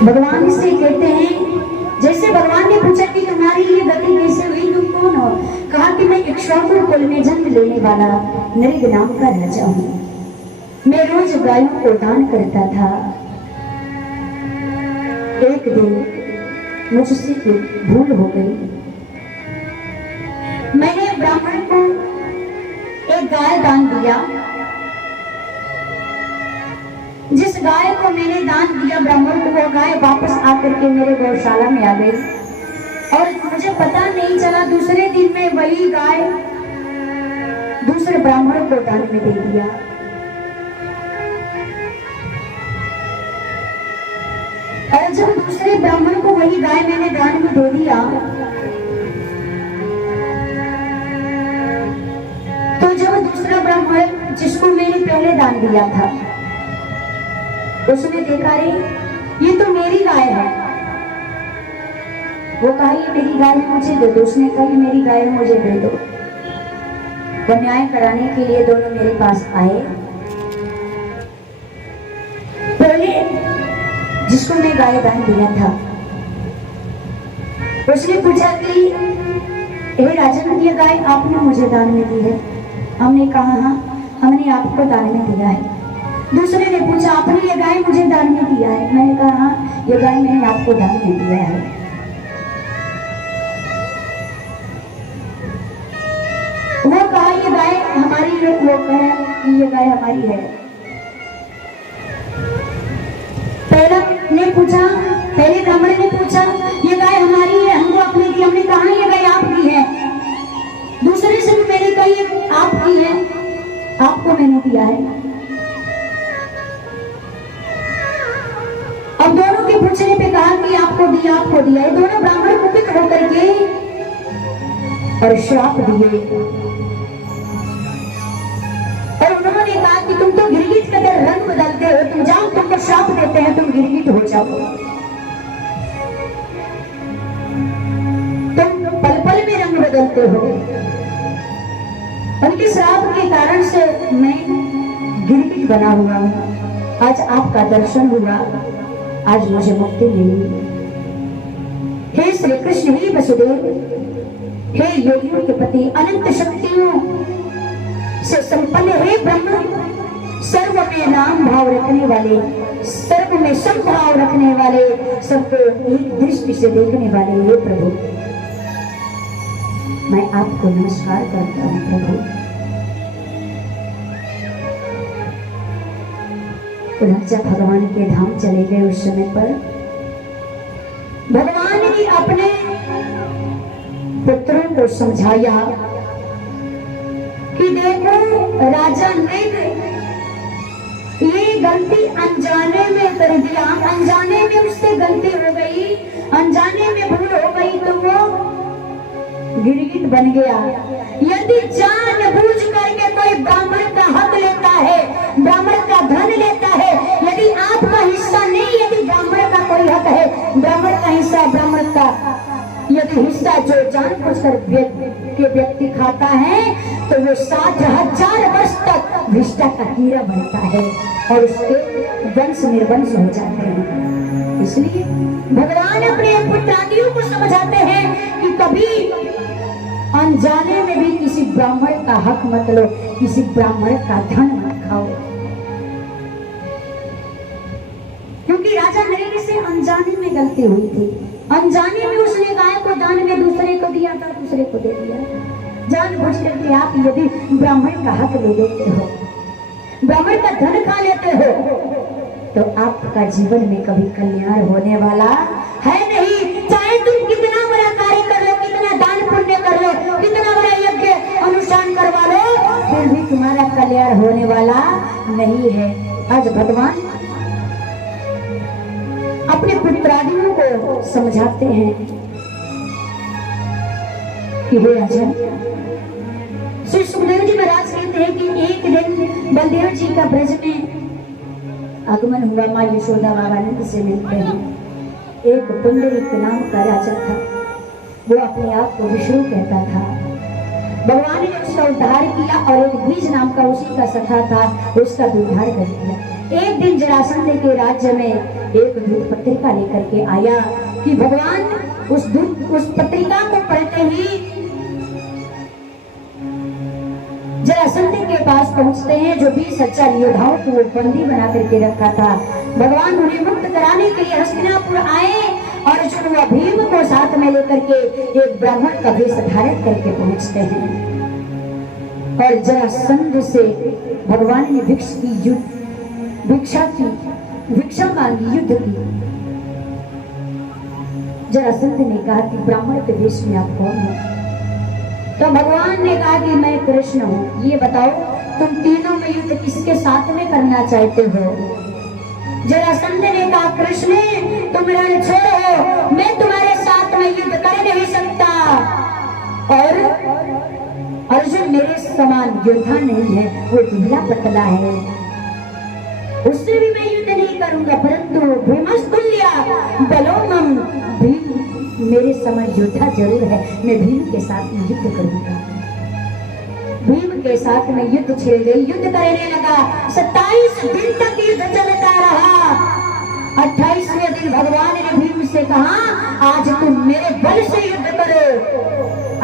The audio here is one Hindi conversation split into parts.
भगवान से कहते हैं, जैसे भगवान ने पूछा कि तुम्हारी ये गति कैसे हुई, तुम कौन हो? कहा कि मैं इक्ष्वाकु कुल में जन्म लेने वाला नृग नाम का राजा हूँ। मैं रोज गायों को दान करता था। एक दिन मुझसे एक भूल हो गई। मैंने ब्राह्मण को एक गाय दान दिया। जिस गाय को मैंने दान दिया ब्राह्मण को, वो गाय वापस आकर के मेरे गौशाला में आ गई और मुझे पता नहीं चला। दूसरे दिन में वही गाय दूसरे ब्राह्मण को दान में दे दिया। और जब दूसरे ब्राह्मण को वही गाय मैंने दान में दे दिया, तो जब दूसरा ब्राह्मण जिसको मैंने पहले दान दिया था, उसने देखा रे ये तो मेरी गाय है। वो कहा ये मेरी गाय है, मुझे दे दो। उसने कहा ये मेरी गाय है, मुझे दे दो। वो न्याय कराने के लिए दोनों मेरे पास आए। पहले जिसको मैं गाय दान दिया था, उसने पूछा कि हे राजन, ये गाय आपने मुझे दान में दी है? हमने कहा हाँ, हमने आपको दान में दिया है। दूसरे ने पूछा आपने ये गाय मुझे दान में दिया है? मैंने कहा हाँ, ये गाय मैंने आपको दान में दिया है। वो कहा ये गाय हमारी है, वो कहा कि ये गाय हमारी है। पहले ब्राह्मण ने पूछा ये गाय हमारी है, हमको आपने दी। हमने कहा ये गाय आपकी है। दूसरे से भी मैंने कहा ये आपकी है, आपको मैंने दिया है। अब दोनों के पूछने पे कहा कि आपको दिया, आपको दिया। ये दोनों ब्राह्मण कुपित होकर के और श्राप दिए। और उन्होंने कहा कि तुम तो गिरगिट का रंग बदलते हो, तुम जाओ, तुमको श्राप देते हैं, तुम गिरगिट हो जाओ। तुम पल पल में रंग बदलते हो। उनके श्राप के कारण से मैं गिरगिट बना हुआ हूँ। आज आपका दर्शन हुआ, आज मुझे मुक्ति मिली। हे श्री कृष्ण, हे वसुदेव, हे योगियों के पति, अनंत शक्तियों से संपन्न, हे ब्रह्म, सर्व में नाम भाव रखने वाले, सर्व में संभाव रखने वाले, सबको एक दृष्टि से देखने वाले हे प्रभु, मैं आपको नमस्कार करता हूँ। प्रभु राजा भगवान के धाम चले गए। उस समय पर भगवान ने अपने पुत्रों को समझाया कि देखो राजा ने ये गलती अनजाने में कर दिया, अनजाने में उससे गलती हो गई, अनजाने में भूल हो गई, तो वो गिरगिट बन गया। यदि जानबूझ करके कोई ब्राह्मण का हक लेता है, ब्राह्मण का धन लेता है, यदि आपका हिस्सा नहीं, यदि ब्राह्मण का कोई हक है, ब्राह्मण का हिस्सा, ब्राह्मण का यदि हिस्सा जो जानबूझकर के व्यक्ति खाता है, तो वो 60,000 वर्ष तक भ्रष्टा का कीड़ा बनता है और उसके वंश निर्वंश हो जाते हैं। इसलिए भगवान अपने पुत्रादियों को समझाते हैं कि कभी अनजाने में भी किसी ब्राह्मण का हक मत लो, किसी ब्राह्मण का धन मत खाओ। क्योंकि राजा नरेंद्र से अनजाने में गलती हुई थी। अनजाने में उसने गाय को दान में दूसरे को दिया था, दूसरे को दे दिया। जानबूझ करके आप यदि ब्राह्मण का हक ले लेते हो, ब्राह्मण का धन खा लेते हो, तो आपका जीवन में कभी कल्याण होने वाला है नहीं। चाहे तुम कितना बड़ा कार्य कर लो, कितना दान पुण्य कर लो, कितना बड़ा यज्ञ अनुष्ठान करवा लो, फिर भी तुम्हारा कल्याण होने वाला नहीं है। आज भगवान अपने पुत्रादियों को समझाते हैं कि हे राजन, श्री सुखदेव जी महाराज कहते हैं कि एक दिन बलदेव जी का ब्रज में आगमन हुआ। माँ यशोदा बाबानंद से मिलते हैं। एक पुंडरीक नाम का राजा था, वो अपने आप को विष्णु कहता था। भगवान ने उसका उद्धार किया और एक बीज नाम का उसी का सखा था, उसका भी उद्धार कर दिया। एक दिन जरासंध के राज्य में एक दूत पत्रिका लेकर के आया कि भगवान उस पत्रिका को पढ़ते ही जरासंध के पास पहुंचते हैं। जो 20,000 योद्धाओं को वो बंदी बना करके रखा था, भगवान उन्हें मुक्त कराने के लिए हस्तिनापुर आए और अर्जुन व भीम को साथ में लेकर के एक ब्राह्मण का वेश धारण करके पहुंचते हैं और जरासंध से भगवान ने भिक्षा मांगी, युद्ध की। जरासंध ने कहा कि ब्राह्मण के वेश में आप कौन हो? तो भगवान ने कहा कि मैं कृष्ण हूँ। ये बताओ तुम तीनों में युद्ध किसके साथ में करना चाहते हो? जरासंध ने कहा कृष्ण तुम रण छोड़ो, मैं तुम्हारे साथ में युद्ध कर नहीं सकता और अर्जुन मेरे समान योद्धा नहीं है, वो दुबला पतला है, उससे भी मैं युद्ध नहीं करूंगा। परंतु भीमस्तुल्य बलोमम, भीम मेरे समान योद्धा जरूर है, मैं भीम के साथ में युद्ध करूंगा। भीम के साथ में युद्ध छिड़ गई, युद्ध करने लगा। 27 दिन तक युद्ध चलता रहा। 28वें दिन भगवान ने भीम से कहा आज तुम मेरे बल से युद्ध करो।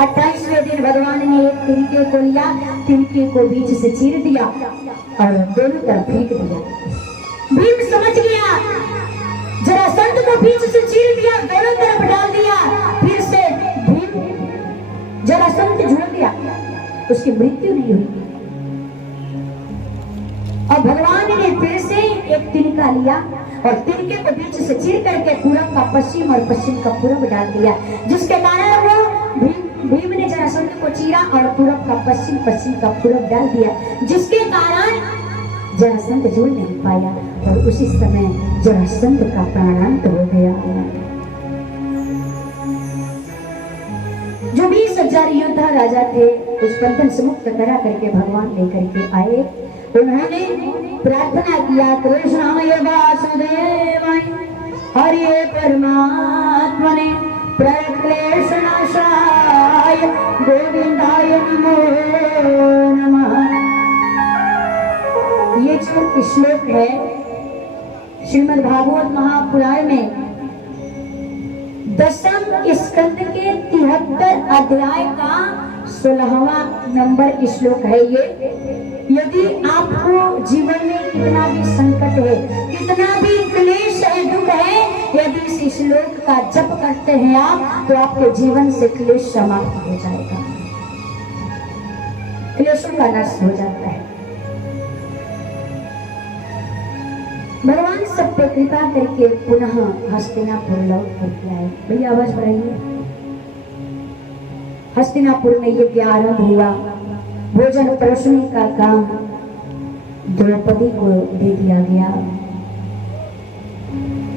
28वें दिन भगवान ने एक तिनके को लिया, तिनके को बीच से चीर दिया और दोनों तरफ फेंक दिया। भीम समझ गया, जरासंध को बीच से चीर दिया, दोनों तरफ डाल दिया। फिर से भीम जरासंध जुड़ गया, उसकी मृत्यु नहीं हुई। और भगवान ने फिर से एक तिनका लिया और तिनके को बीच से चीर करके पूरब का पश्चिम और पश्चिम का पूरब डाल दिया, जिसके कारण वो भीम ने जरासंध को चीरा और पूरब का पश्चिम, पश्चिम का पूरब डाल दिया, जिसके कारण जरासंध जुड़ नहीं पाया और उसी समय जरासंध का प्राणांत हो गया। जो 20,000 योद्धा राजा थे उस बंधन से मुक्त करा करके भगवान लेकर के आए। उन्होंने प्रार्थना किया कृष्णाय वासुदेवाय हरे परमात्मने प्रणक्लेशनाशाय गोविंदाय नमो नमः। ये जो श्लोक है श्रीमद् भागवत महापुराण में 10वें स्कंद के 73 अध्याय का 16वां नंबर श्लोक है ये। यदि आपको जीवन में कितना भी संकट है, कितना भी क्लेश है, दुख है, यदि इस श्लोक का जप करते हैं आप तो आपके जीवन से क्लेश समाप्त हो जाएगा, क्लेशों का नाश हो जाता है। भगवान सब पे कृपा करके पुनः हस्तिनापुर लौट करके आए। भैया आवाज बढ़ाइए। हस्तिनापुर में यज्ञ आरंभ हुआ। भोजन परोसने का काम द्रौपदी को दे दिया गया।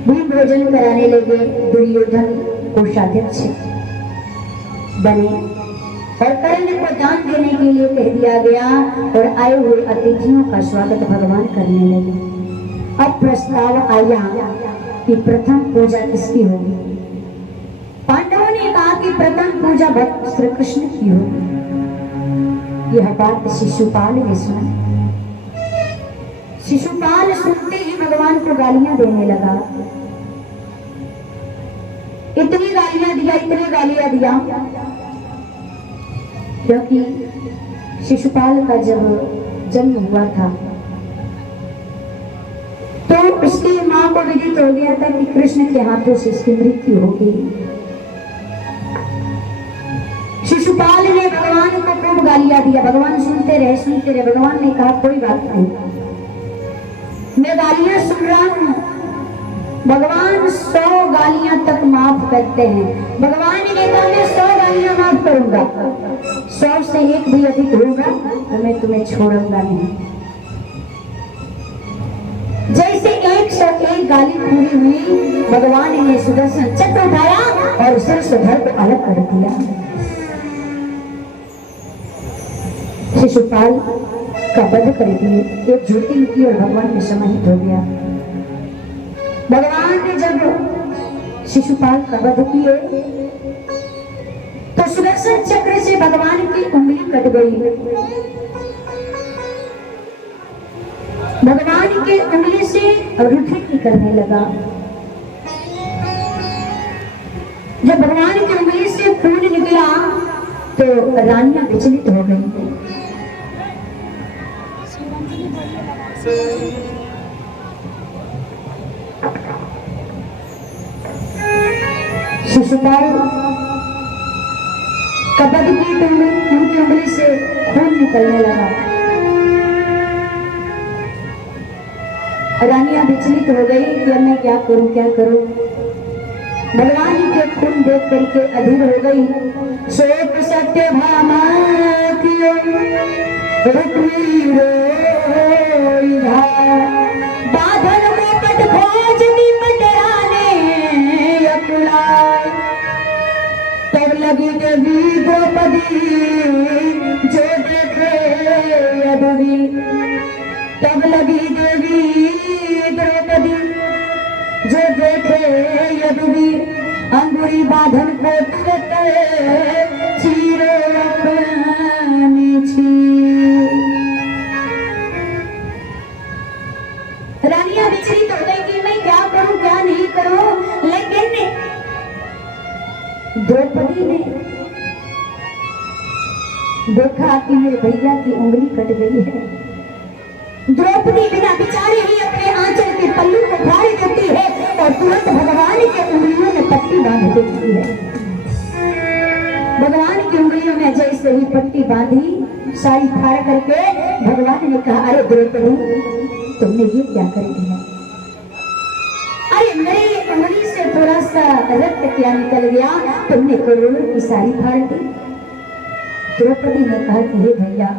भीम भोजन कराने लगे। दुर्योधन कोषाध्यक्ष बने और कर्ण को दान देने के लिए कह दिया गया और आए हुए अतिथियों का स्वागत भगवान करने लगे। अब प्रस्ताव आया कि प्रथम पूजा किसकी होगी? पांडवों ने कहा कि प्रथम पूजा भक्त श्री कृष्ण की होगी। यह बात शिशुपाल ने सुनी। शिशुपाल सुनते ही भगवान को गालियां देने लगा। इतनी गालियां दिया, इतनी गालियां दिया, क्योंकि शिशुपाल का जब जन्म हुआ था तो उसकी मां को विदित हो गया था कि कृष्ण के हाथों से इसकी मृत्यु होगी। शिशुपाल ने भगवान को खूब गालियां दिया। भगवान सुनते रहे। भगवान ने कहा कोई बात नहीं, मैं गालियां सुन रहा हूं। भगवान 100 गालियां तक माफ करते हैं। भगवान ने कहा मैं 100 गालियां माफ करूंगा, 100 से एक भी अधिक होगा तो मैं तुम्हें छोड़ूंगा नहीं। जैसे 101 गाली पूरी हुई, भगवान ने सुदर्शन चक्र उठाया और सिर से धड़ को अलग कर दिया। शिशुपाल का वध कर दिए। एक ज्योति निकली और भगवान में समाहित हो गया। भगवान ने जब शिशुपाल का वध किए तो सुदर्शन चक्र से भगवान की उंगली कट गई। भगवान की उंगली से रुधिर निकलने लगा। जब भगवान की उंगली से खून निकला तो रानियां विचलित हो गई। शिशुपाल कबड्डी की उनकी उंगली से खून निकलने लगा। रानियां विचलित हो गई कि अब मैं क्या करूं क्या करूं। भगवान के खून देख करके अधीर हो गई। शोक सत्य भामा कियो रुक्मी रोई बाधन मुकट खोज निपट राने अकुलाए। तब लगी देवी द्रौपदी जो देखे अधूरी। तब लगी देवी द्रौपदी जो देखे यदुवी। अंगुरी बांधन को तुरंत चीरे अपनी चीर। रानियां विचलित हो गई कि मैं क्या करूं क्या नहीं करूं। लेकिन द्रौपदी ने देखा कि मेरे भैया की उंगली कट गई है। द्रौपदी बिना विचारे ही अपने आंचल के पल्लू को फाड़ देती है और तुरंत भगवान के उंगलियों में पट्टी बांध देती है। भगवान की उंगलियों में जैसे ही पट्टी बांधी साड़ी फाड़ करके भगवान ने कहा, अरे द्रौपदी तुमने ये क्या कर दिया। अरे मेरी उंगली से थोड़ा सा रक्त क्या निकल गया, तुमने करोड़ों की साड़ी फाड़ दी। द्रौपदी ने कहा कि हे भैया,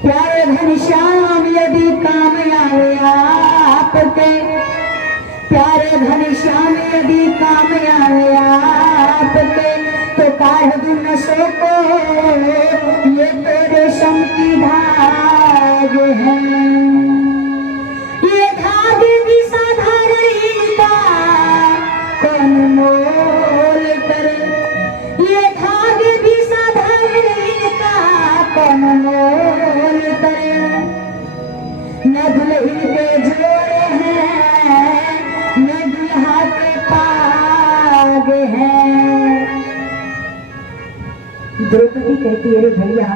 प्यारे घनश्याम यदि काम आवे आपके। प्यारे घनश्याम यदि काम आवे आपके तो काढ़ दूं नशों को ये तो रेशम की धागे हैं। ये धागे भी साधारण का कौन मोल करे। ये धागे भी साधारण का कौन मोल करे। न दुल्हन के जोड़े हैं न दुल्हा के पागे हैं। द्रौपदी कहती है, अरे भैया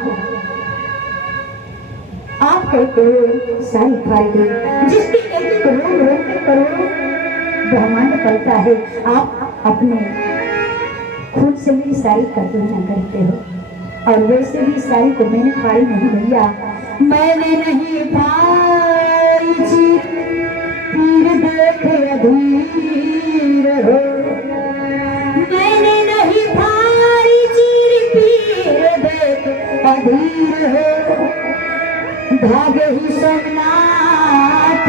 आप कहते हो सारी फाड़ दी, जिसकी एक करोड़ ब्रह्मांड पलता है, आप अपने खुद से मेरी सारी का तुलना करते हो। और वैसे भी सारी को मैंने फाड़ी नहीं भैया, मैंने नहीं फाड़ी चीर पीर देखे अधीर हो। मैंने नहीं फाड़ी चीर पीर देखे अधीर हो। भागे ही सोमनाथ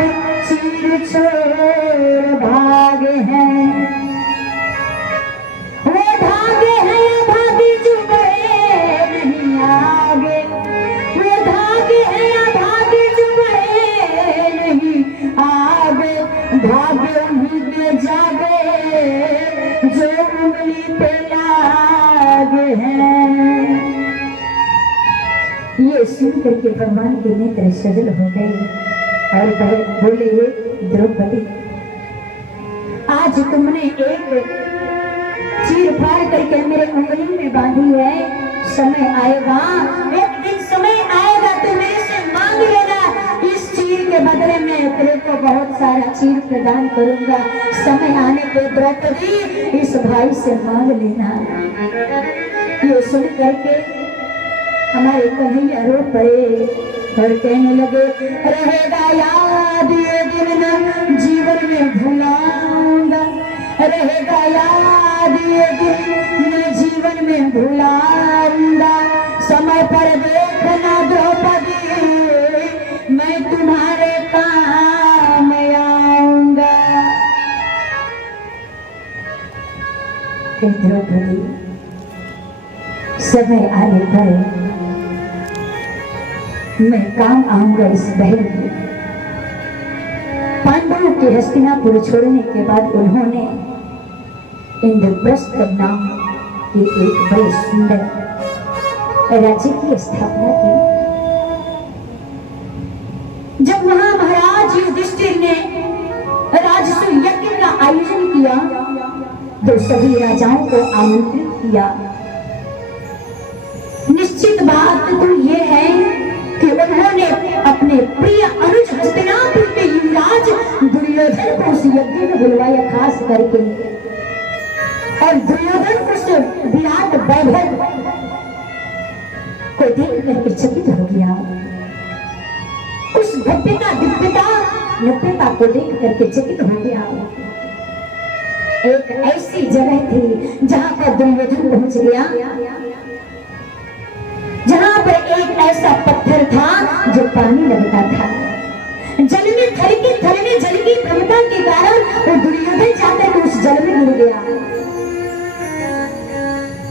चीर छोड़ भागे हैं। वो धागे हैं भागे जुबे नहीं आगे। वो धागे हैं भागे जुबे नहीं आगे। भागे उन्हीं के जागे जो उंगली पे लागे हैं। ये सुन करके भगवान के नेत्र सजल हो गए और बोले, द्रौपदी आज तुमने एक चीर फाड़ करके मेरे उंगली में बांधी है। समय आएगा, एक दिन समय आएगा तो मेरे से मांग लेना। इस चीर के बदले में तेरे को बहुत सारा चीर प्रदान करूंगा। समय आने पे द्रौपदी इस भाई से मांग लेना। ये सुन करके हमारे कन्हैया रो पड़े और कहने लगे, रहेगा याद ये दिन न जीवन में भुलाऊंगा। रहेगा याद ये दिन न जीवन में भुलाऊंगा। समय पर देखना द्रौपदी मैं तुम्हारे काम आऊंगा। द्रौपदी समय आने पर मैं काम आऊंगा इस बहन की। पांडवों के हस्तिनापुर छोड़ने के बाद उन्होंने इंद्रप्रस्थ नाम के एक बड़े सुंदर राज्य की स्थापना की। जब वहां महाराज युधिष्ठिर ने राजसूय यज्ञ का आयोजन किया तो सभी राजाओं को आमंत्रित किया। निश्चित बात तो ये है कि उन्होंने अपने प्रिय अनुज हस्तिनापुर के युवराज दुर्योधन को उस यज्ञ में बुलवाया खास करके, और दुर्योधन उस विराट वैभव को देख करके चकित हो गया। उस भव्यता दिव्यता नव्यता को देख करके चकित हो गया। एक ऐसी जगह थी जहां पर दुर्योधन पहुंच गया, जहां पर एक ऐसा पत्थर था जो पानी लगता था। जल में थलके जल की प्रवणता के कारण वो दुर्योधन जाकर उस जल में गिर गया।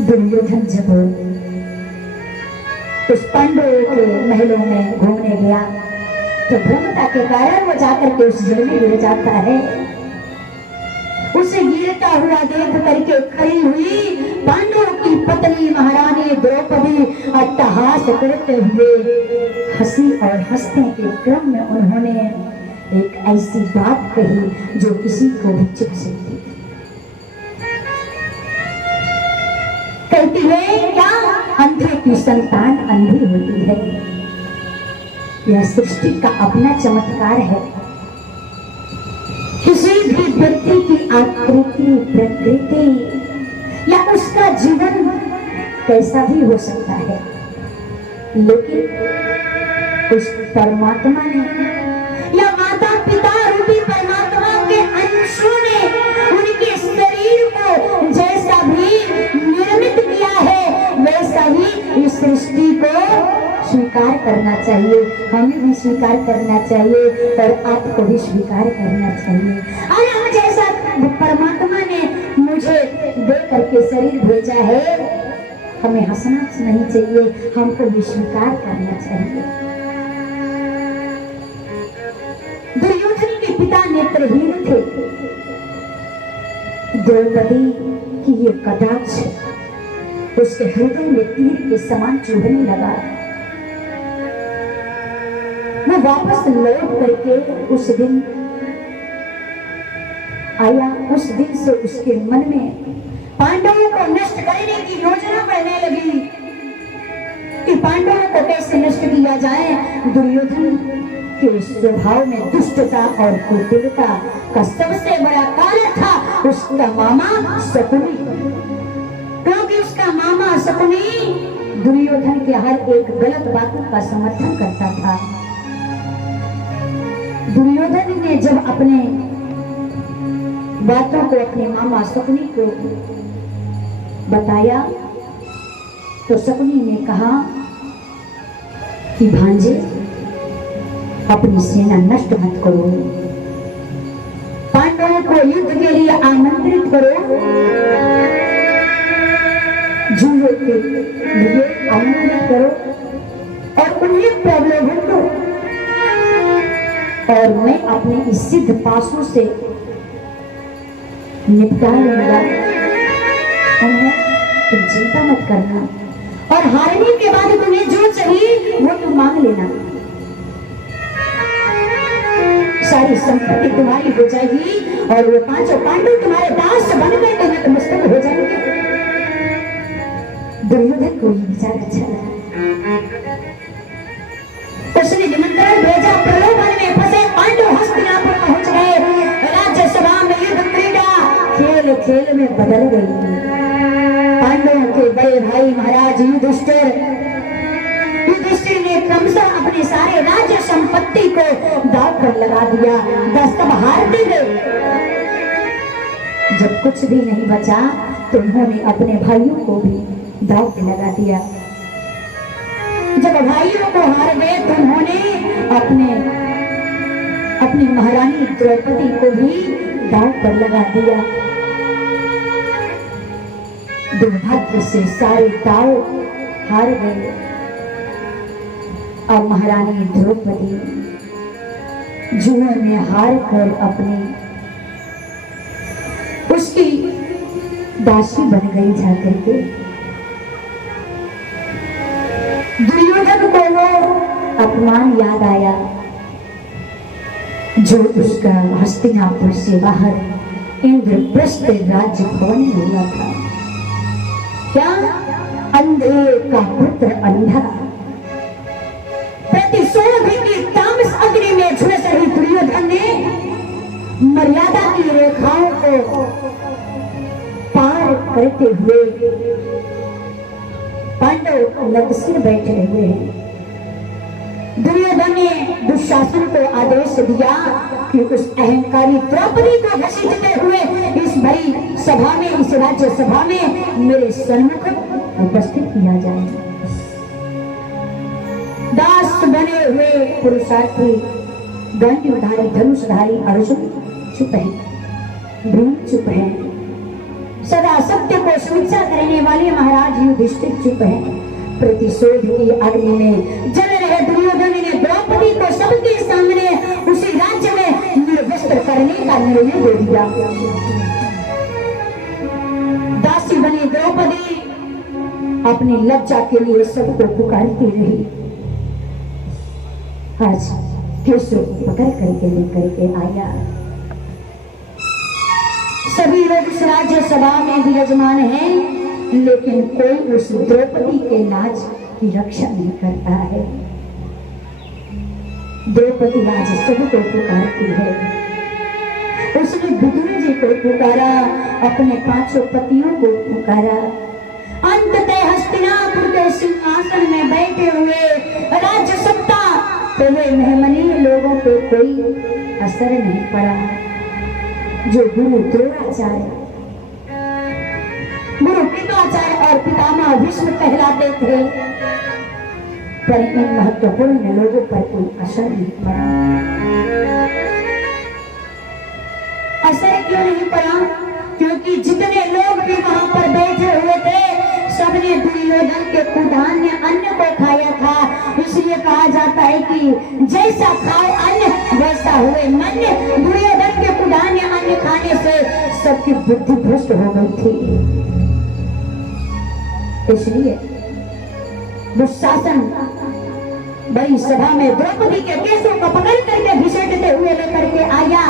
दुर्योधन जब उस पांडवों के महलों में घूमने गया तो भ्रमता के कारण वो जाकर के उस जल में गिर जाता है। उसे गिरता हुआ देख करके खड़ी हुई पांडवों की पत्नी महारानी द्रौपदी अट्टहास करते हुए हंसी, और हंसने के क्रम में उन्होंने एक ऐसी बात कही जो किसी को भी चुप सकती थी। कहती है क्या, अंधे की संतान अंधी होती है। यह सृष्टि का अपना चमत्कार है। किसी भी व्यक्ति की आकृति, प्रकृति या उसका जीवन कैसा भी हो सकता है, लेकिन उस परमात्मा ने या माता पिता रूपी परमात्मा के अंशों ने उनके शरीर को जैसा भी निर्मित किया है वैसा ही इस सृष्टि को स्वीकार करना चाहिए। हमें भी स्वीकार करना चाहिए और आपको भी स्वीकार करना चाहिए। और हम जैसा परमात्मा ने मुझे दे करके शरीर भेजा है, हमें हंसना नहीं चाहिए, हमको भी स्वीकार करना चाहिए। दुर्योधन के पिता नेत्रहीन थे। द्रौपदी की ये कटाक्ष उसके हृदय में तीर के समान चुभने लगा। वो वापस लौट करके उस दिन आया। उस दिन से उसके मन में पांडवों को नष्ट करने की योजना बनने लगी कि पांडवों को कैसे नष्ट किया जाए। दुर्योधन के स्वभाव में दुष्टता और कुटिलता का सबसे बड़ा कारण था उसका मामा शकुनी, क्योंकि उसका मामा शकुनी दुर्योधन के हर एक गलत बातों का समर्थन करता था। दुर्योधन ने जब अपने बातों को अपने मामा शकुनी को बताया तो शकुनी ने कहा कि भांजे, अपनी सेना नष्ट मत करो, पांडवों को युद्ध के लिए आमंत्रित करो, जुए के लिए आमंत्रित करो और उन्हें प्रलोभन दो, और मैं अपने इस सिद्ध पासों से निपटा लूंगा। उन्हें तुम चिंता मत करना, और हारने के बाद तुम्हें जो चाहिए वो तुम मांग लेना। सारी संपत्ति तुम्हारी हो जाएगी और वो पांचों पांडव तुम्हारे दास बनकर के नतमस्तक हो जाएंगे। दुर्योधन को ये विचार अच्छा लगा। उसने निमंत्रण भेजा। प्रलोभन में फंसे पांडव हस्तिनापुर पहुंच गए। राज्यसभा में युद्ध क्रीड़ा खेल खेल में बदल गई। पांडवों के बड़े भाई महाराज युधिष्ठिर ने क्रमशः अपने सारे राज्य संपत्ति को दांव पर लगा दिया। दस्तक हारते गए। जब कुछ भी नहीं बचा तो उन्होंने अपने भाइयों को भी दांव पे लगा दिया। जब भाइयों को हार गए तो उन्होंने अपनी महारानी द्रौपदी को भी दांव पर लगा दिया। दुर्भाग्य से सारे दांव हार गए और महारानी द्रौपदी जुए में हार कर अपनी उसकी दासी बन गई जाकर के। दुर्योधन को वो अपमान याद आया जो उसका हस्तिनापुर से बाहर इंद्रप्रस्थ राज्य भवन में हुआ था। क्या? अंधे का पुत्र अंधा, प्रतिशोध की तामस अग्नि में झुलस रही दुर्योधन ने मर्यादा की रेखाओं को पार करते हुए पांडव नतसिर बैठे हुए हैं। दुर्योधन ने दुशासन को आदेश दिया कि उस अहंकारी द्रौपदी को घसीटते हुए इस बड़ी सभा में, इस राज्य सभा में मेरे सन्मुख उपस्थित किया जाए। दास बने हुए पुरुषार्थी दंडधारी धनुषधारी अर्जुन चुप है, भीम चुप है, सदा सत्य को समीक्षा करने वाले महाराज युधिष्ठिर चुप है। प्रतिशोध की अग्नि में जल रहे दुर्योधन ने द्रौपदी को सबके सामने उसी राज्य में निर्वस्त्र करने का निर्णय दे दिया। दासी बनी द्रौपदी अपनी लज्जा के लिए सबको पुकारती रही। आज केशव पकड़ करके लेकर के आया। सभी लोग इस राज्य सभा में विराजमान हैं, लेकिन कोई उस द्रौपदी के लाज की रक्षा नहीं करता है। द्रौपदी आज सबको पुकारती है। उसने विदुर जी को पुकारा, अपने 5 पतियों को पुकारा। अंततः हस्तिनापुर के सिंहासन में बैठे हुए राज्य सत्ता तो वे मेहमनी लोगों पे कोई असर नहीं पड़ा। जो गुरु द्रोणाचार्य, गुरु कृपाचार्य और पितामह भीष्म कहलाते थे, पर इन महत्वपूर्ण लोगों पर कोई असर नहीं पड़ा। असर क्यों नहीं पड़ा? क्योंकि जितने लोग भी वहां पर बैठे हुए थे, सबने दुर्योधन के कुधान्य अन्न को खाया था। इसलिए कहा जाता है कि जैसा खाओ अन्न वैसा हुए मन। दुर्योधन के कुधान्य अन्न खाने से सबकी बुद्धि भ्रष्ट हो गई थी। इसलिए दुशासन बड़ी सभा में द्रौपदी के केसों को पकड़ करके घसीटते हुए लेकर के आया।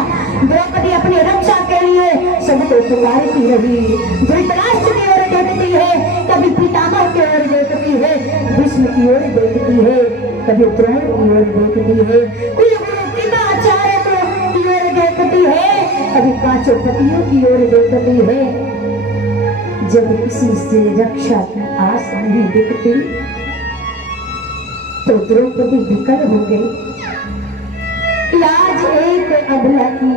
द्रौपदी अपनी रक्षा के लिए सबको पुकारती रही। धृतराष्ट्र की ओर देखती है, कभी पितामह की ओर देखती है, भीष्म की ओर देखती है, कभी द्रोण की ओर देखती है, कुलगुरु कृपाचार्य की ओर देखती है, कभी 5 पतियों की ओर देखती है। जब किसी से रक्षा की आस नहीं दिखती तो द्रौपदी विकल हो गई कि आज एक अबला की,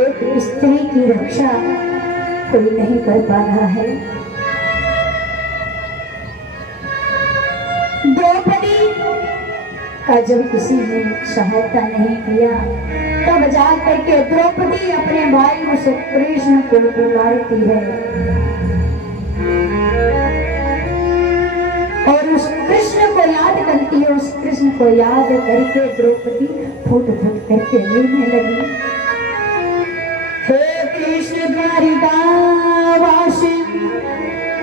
एक स्त्री की रक्षा कोई नहीं कर पा रहा है। द्रौपदी का जब किसी ने सहायता नहीं किया, तब जा करके द्रौपदी अपने भाई उस कृष्ण को पुकारती है और उस कृष्ण को याद करती है। उस कृष्ण को याद करके द्रौपदी फुट फुट करके रोने लगी। हे कृष्ण द्वारिकावासी,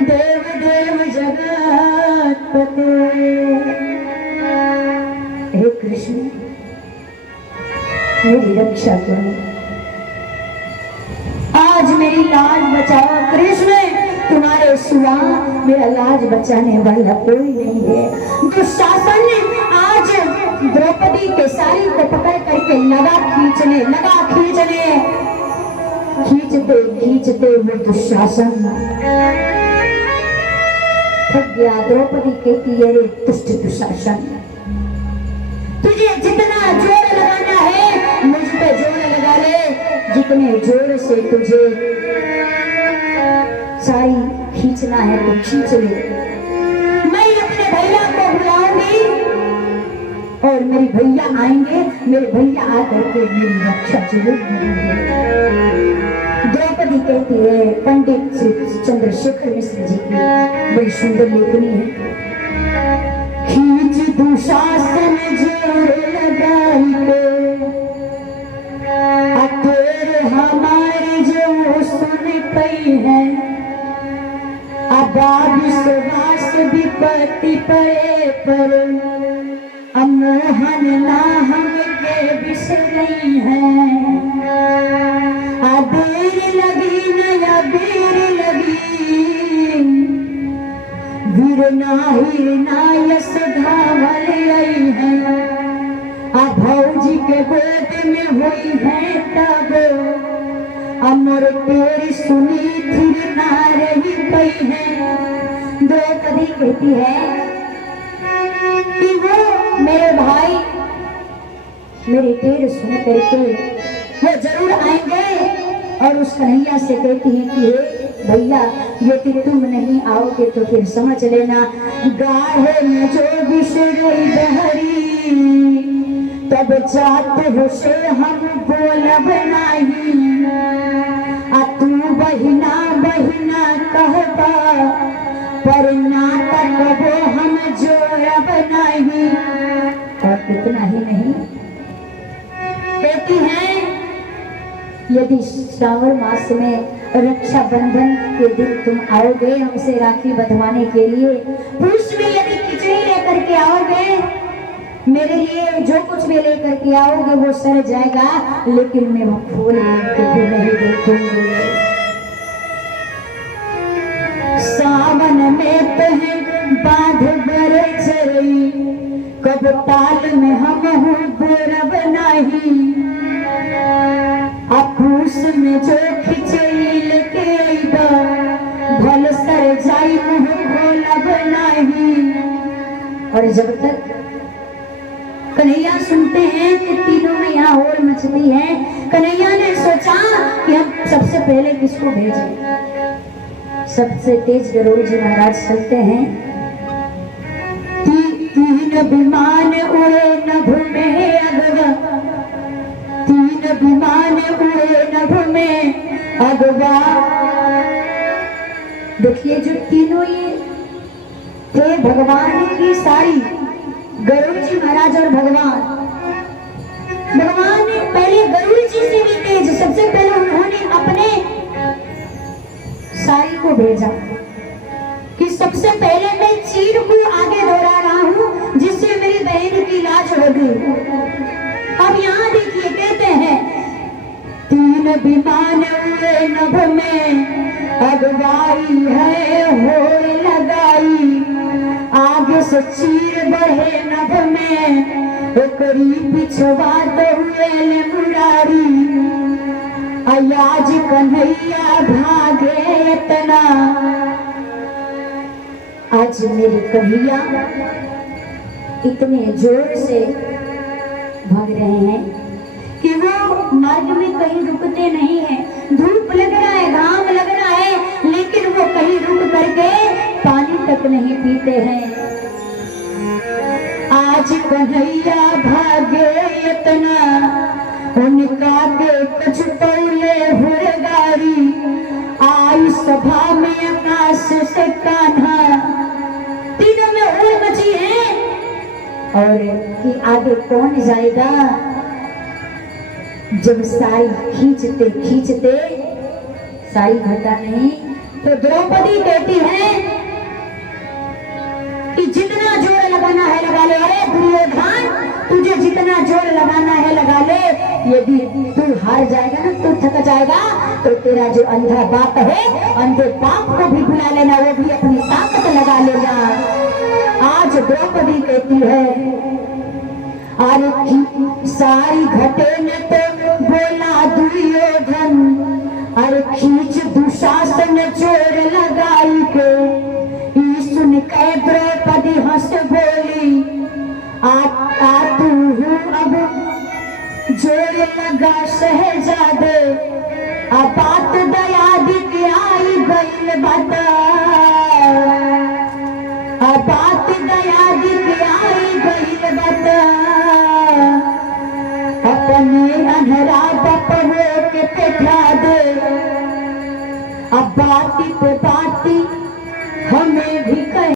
देव देव जगतपते, हे कृष्ण मेरी रक्षा करो, आज मेरी लाज बचाओ। कृष्ण तुम्हारे सिवा मेरा लाज बचाने वाला कोई नहीं है। दुशासन ने आज द्रौपदी के साड़ी को पकड़ करके लगा खींचने, खींचते खींचते वो दुशासन थक गया। द्रौपदी कहती है, रे दुष्ट दुशासन, तुझे जितना जोर लगाना है मुझ पे जोर लगा ले, जितने जोर से तुझे साड़ी खींचना है तो खींच ले। मैं अपने भैया को बुलाऊंगी और मेरे भैया आएंगे, मेरे भैया आकर के मेरी रक्षा जरूर करेंगे। द्रौपदी कहती है, पंडित श्री चंद्रशेखर मिश्र जी की बड़ी सुंदर लेखनी है। खींच दुशासन जोर लगाई के हमारे जो सुन पई है, विश्वास विपत्ति पड़े पर अमोहन ना हम के विषय नहीं है। नाही नायस धावल आई है आ भौजी के गोद में हुई है तब अमर तेरी सुनी फिर ना रही गई है। द्रौपदी कहती है कि वो मेरे भाई मेरी टेर सुन करके वो जरूर आएंगे और उस कन्हैया से कहती है कि भैया यदि तुम नहीं आओगे तो फिर समझ लेना गाढ़े में जो बिसरी बहरी तब जात हो से हम बोलब नहीं आ तू बहिना बहिना कहता पर नाटक वो हम जोड़ब नहीं। और इतना ही नहीं कहती हैं यदि श्रावण मास में रक्षाबंधन के दिन तुम आओगे हमसे राखी बंधवाने के लिए पुरुष में यदि खिचड़ी लेकर के आओगे मेरे लिए जो कुछ भी लेकर के आओगे वो सर जाएगा लेकिन मैं वो फूल कभी नहीं देखूंगी। सावन में तो है बांध बर चरई कब ताल में हम हूँ गोरब नहीं अपूस में जो खिचड़ी लेके भल सर जाई मुँह गोलब नहीं। और जब तक कन्हैया सुनते हैं कि तीनों में यहाँ होड़ मचती है कन्हैया ने सोचा कि हम सबसे पहले किसको भेजें। सबसे तेज गरुड़ जी महाराज चलते हैं तीन विमान उड़े नभ में अगवा तीन विमान उड़े नभ में अगवा। देखिए जो तीनों ये थे भगवान की सारी गरुड़ जी महाराज और भगवान ने पहले गरुड़ जी से भी तेज सबसे पहले उन्होंने अपने सारी को भेजा कि सबसे पहले मैं चीर को आगे दौड़ा रहा हूँ जिससे मेरी बहन की इलाज होगी। अब यहाँ देखिए कहते हैं तीन विमान उड़े नभ में अगवाई है होड़ लगाई आगे से चीर बढ़े नभ में ओकरी पिछवा दौड़े मुरारी अयाज कन्हैया भागे इतना। आज मेरे कन्हैया इतने जोर से भाग रहे हैं कि वो मार्ग में कहीं रुकते नहीं हैं। धूप लग रहा है घाम लग रहा है लेकिन वो कहीं रुक करके पानी तक नहीं पीते हैं। आज कन्हैया भागे इतना उनका के कुछ पौले हुरगारी आई सभा में आकाश से कान्हा तीनों में होड़ मची है। और कि आगे कौन जाएगा जब साड़ी खींचते खींचते साड़ी घटा नहीं तो द्रौपदी कहती है कि जितना जोर लगाना है लगा ले। अरे दुर्योधन तुझे जितना जोर लगाना है लगा ले यदि तू हार जाएगा ना तू थक जाएगा तो तेरा जो अंधा बाप है अंधे बाप को भी बुला लेना वो भी अपनी ताकत लगा लेगा। आज द्रौपदी कहती है अरे सारी घटे ने तो बोला दुर्योधन अरे खींच दुशासन जोर लगाई के सुन के द्रौपदी हंस बोली आ तू अब जोर लगा शहजादे आ बात दयादी की आई गई बता आ बात दयादी की आई गई बता अपने अनहरा बपरो के बैठा दे अब बाती पे बाती हमें भी कह